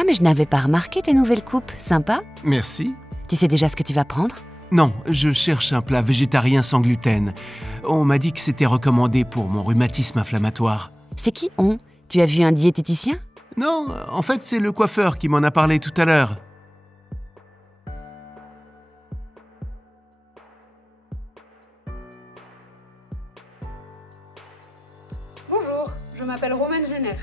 Ah, mais je n'avais pas remarqué tes nouvelles coupes. Sympa. Merci. Tu sais déjà ce que tu vas prendre? Non, je cherche un plat végétarien sans gluten. On m'a dit que c'était recommandé pour mon rhumatisme inflammatoire. C'est qui on? Tu as vu un diététicien? Non, en fait, c'est le coiffeur qui m'en a parlé tout à l'heure. Bonjour, je m'appelle Romane Géner.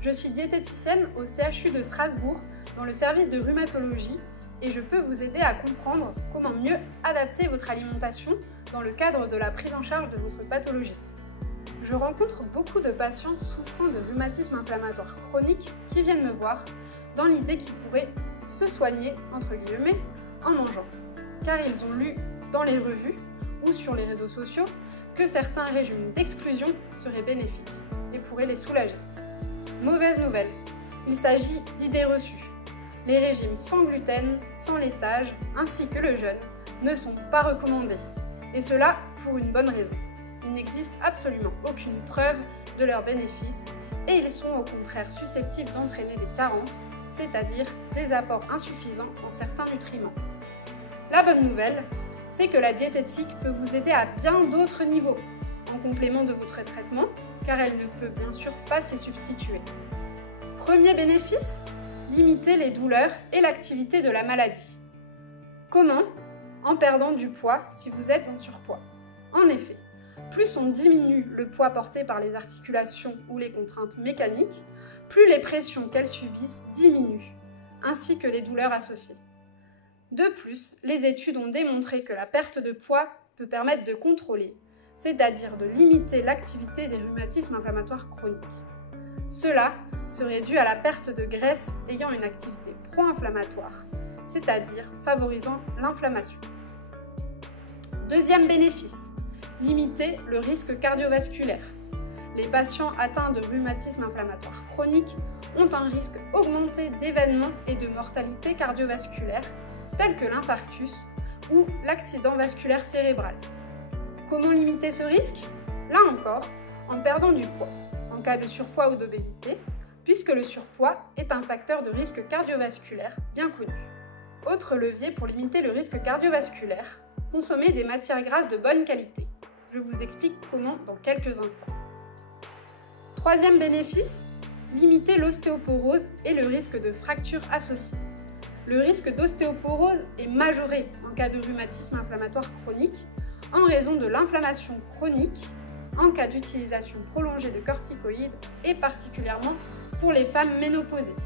Je suis diététicienne au CHU de Strasbourg dans le service de rhumatologie et je peux vous aider à comprendre comment mieux adapter votre alimentation dans le cadre de la prise en charge de votre pathologie. Je rencontre beaucoup de patients souffrant de rhumatisme inflammatoire chronique qui viennent me voir dans l'idée qu'ils pourraient se soigner, entre guillemets, en mangeant. Car ils ont lu dans les revues ou sur les réseaux sociaux que certains régimes d'exclusion seraient bénéfiques et pourraient les soulager. Mauvaise nouvelle, il s'agit d'idées reçues. Les régimes sans gluten, sans laitage, ainsi que le jeûne ne sont pas recommandés. Et cela pour une bonne raison. Il n'existe absolument aucune preuve de leurs bénéfices et ils sont au contraire susceptibles d'entraîner des carences, c'est-à-dire des apports insuffisants en certains nutriments. La bonne nouvelle, c'est que la diététique peut vous aider à bien d'autres niveaux, en complément de votre traitement, car elle ne peut bien sûr pas s'y substituer. Premier bénéfice, limiter les douleurs et l'activité de la maladie. Comment? En perdant du poids si vous êtes en surpoids. En effet, plus on diminue le poids porté par les articulations ou les contraintes mécaniques, plus les pressions qu'elles subissent diminuent, ainsi que les douleurs associées. De plus, les études ont démontré que la perte de poids peut permettre de contrôler, c'est-à-dire de limiter l'activité des rhumatismes inflammatoires chroniques. Cela serait dû à la perte de graisse ayant une activité pro-inflammatoire, c'est-à-dire favorisant l'inflammation. Deuxième bénéfice, limiter le risque cardiovasculaire. Les patients atteints de rhumatisme inflammatoire chronique ont un risque augmenté d'événements et de mortalité cardiovasculaire tels que l'infarctus ou l'accident vasculaire cérébral. Comment limiter ce risque? Là encore, en perdant du poids, en cas de surpoids ou d'obésité, puisque le surpoids est un facteur de risque cardiovasculaire bien connu. Autre levier pour limiter le risque cardiovasculaire, consommer des matières grasses de bonne qualité. Je vous explique comment dans quelques instants. Troisième bénéfice, limiter l'ostéoporose et le risque de fracture associée. Le risque d'ostéoporose est majoré en cas de rhumatisme inflammatoire chronique en raison de l'inflammation chronique en cas d'utilisation prolongée de corticoïdes et particulièrement pour les femmes ménopausées.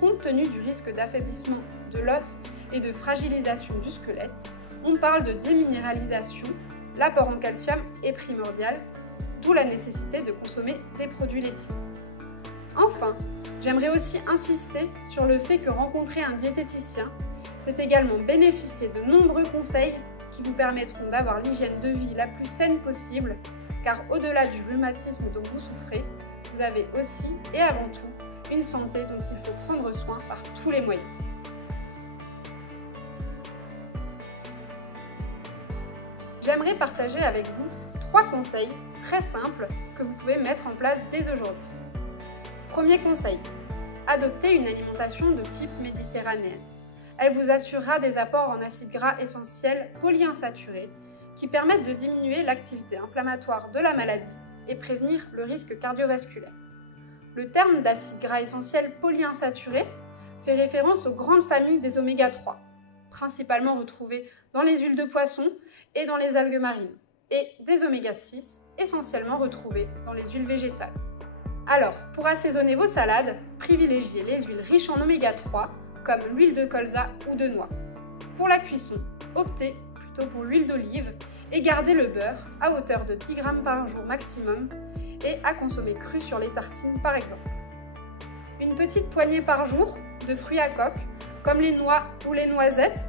Compte tenu du risque d'affaiblissement de l'os et de fragilisation du squelette, on parle de déminéralisation. L'apport en calcium est primordial, d'où la nécessité de consommer des produits laitiers. Enfin, j'aimerais aussi insister sur le fait que rencontrer un diététicien, c'est également bénéficier de nombreux conseils qui vous permettront d'avoir l'hygiène de vie la plus saine possible, car au-delà du rhumatisme dont vous souffrez, vous avez aussi et avant tout une santé dont il faut prendre soin par tous les moyens. J'aimerais partager avec vous 3 conseils très simples que vous pouvez mettre en place dès aujourd'hui. Premier conseil, adoptez une alimentation de type méditerranéen. Elle vous assurera des apports en acides gras essentiels polyinsaturés qui permettent de diminuer l'activité inflammatoire de la maladie et prévenir le risque cardiovasculaire. Le terme d'acide gras essentiel polyinsaturé fait référence aux grandes familles des oméga 3, principalement retrouvées dans les huiles de poisson et dans les algues marines, et des oméga 6, essentiellement retrouvés dans les huiles végétales. Alors, pour assaisonner vos salades, privilégiez les huiles riches en oméga 3, comme l'huile de colza ou de noix. Pour la cuisson, optez plutôt pour l'huile d'olive et gardez le beurre à hauteur de 10 g par jour maximum et à consommer cru sur les tartines par exemple. Une petite poignée par jour de fruits à coque, comme les noix ou les noisettes,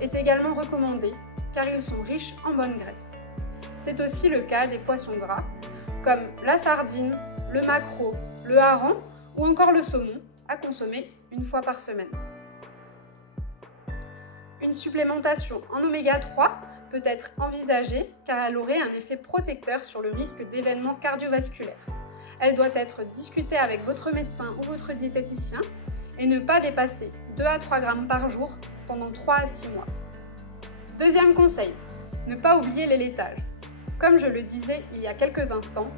est également recommandée car ils sont riches en bonne graisse. C'est aussi le cas des poissons gras, comme la sardine, le maquereau, le hareng ou encore le saumon, à consommer une fois par semaine. Une supplémentation en oméga 3 peut être envisagée car elle aurait un effet protecteur sur le risque d'événements cardiovasculaires. Elle doit être discutée avec votre médecin ou votre diététicien et ne pas dépasser 2 à 3 grammes par jour pendant 3 à 6 mois. Deuxième conseil, ne pas oublier les laitages. Comme je le disais il y a quelques instants,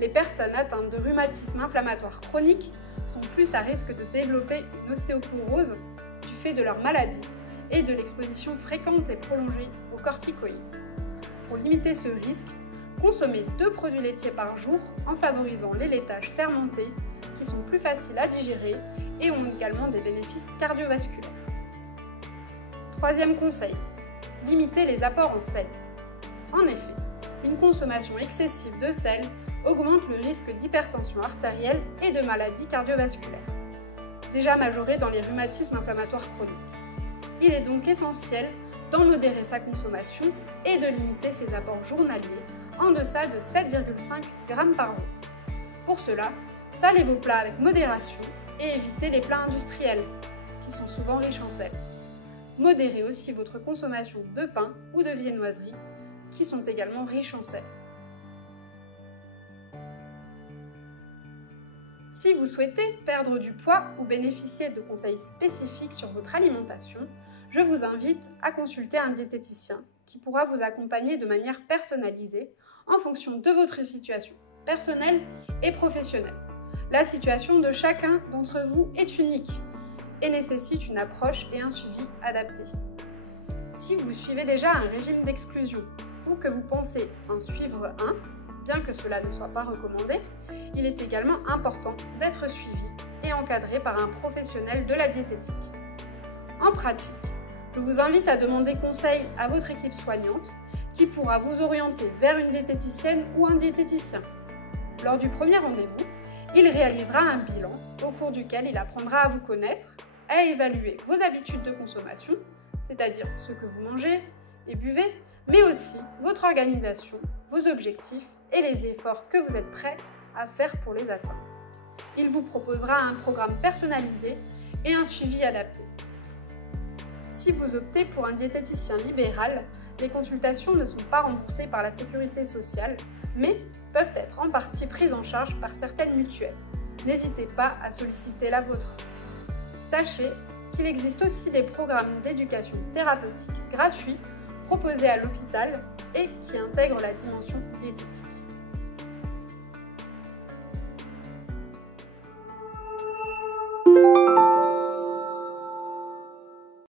les personnes atteintes de rhumatisme inflammatoire chronique sont plus à risque de développer une ostéoporose du fait de leur maladie et de l'exposition fréquente et prolongée aux corticoïdes. Pour limiter ce risque, consommez 2 produits laitiers par jour en favorisant les laitages fermentés qui sont plus faciles à digérer et ont également des bénéfices cardiovasculaires. Troisième conseil, limitez les apports en sel. En effet, une consommation excessive de sel augmente le risque d'hypertension artérielle et de maladies cardiovasculaires, déjà majorées dans les rhumatismes inflammatoires chroniques. Il est donc essentiel d'en modérer sa consommation et de limiter ses apports journaliers en deçà de 7,5 g par jour. Pour cela, salez vos plats avec modération et évitez les plats industriels, qui sont souvent riches en sel. Modérez aussi votre consommation de pain ou de viennoiserie, qui sont également riches en sel. Si vous souhaitez perdre du poids ou bénéficier de conseils spécifiques sur votre alimentation, je vous invite à consulter un diététicien qui pourra vous accompagner de manière personnalisée en fonction de votre situation personnelle et professionnelle. La situation de chacun d'entre vous est unique et nécessite une approche et un suivi adaptés. Si vous suivez déjà un régime d'exclusion ou que vous pensez en suivre un, bien que cela ne soit pas recommandé, il est également important d'être suivi et encadré par un professionnel de la diététique. En pratique, je vous invite à demander conseil à votre équipe soignante qui pourra vous orienter vers une diététicienne ou un diététicien. Lors du premier rendez-vous, il réalisera un bilan au cours duquel il apprendra à vous connaître, à évaluer vos habitudes de consommation, c'est-à-dire ce que vous mangez et buvez, mais aussi votre organisation, vos objectifs et les efforts que vous êtes prêts à faire pour les atteindre. Il vous proposera un programme personnalisé et un suivi adapté. Si vous optez pour un diététicien libéral, les consultations ne sont pas remboursées par la sécurité sociale, mais peuvent être en partie prises en charge par certaines mutuelles. N'hésitez pas à solliciter la vôtre. Sachez qu'il existe aussi des programmes d'éducation thérapeutique gratuits proposés à l'hôpital et qui intègrent la dimension diététique.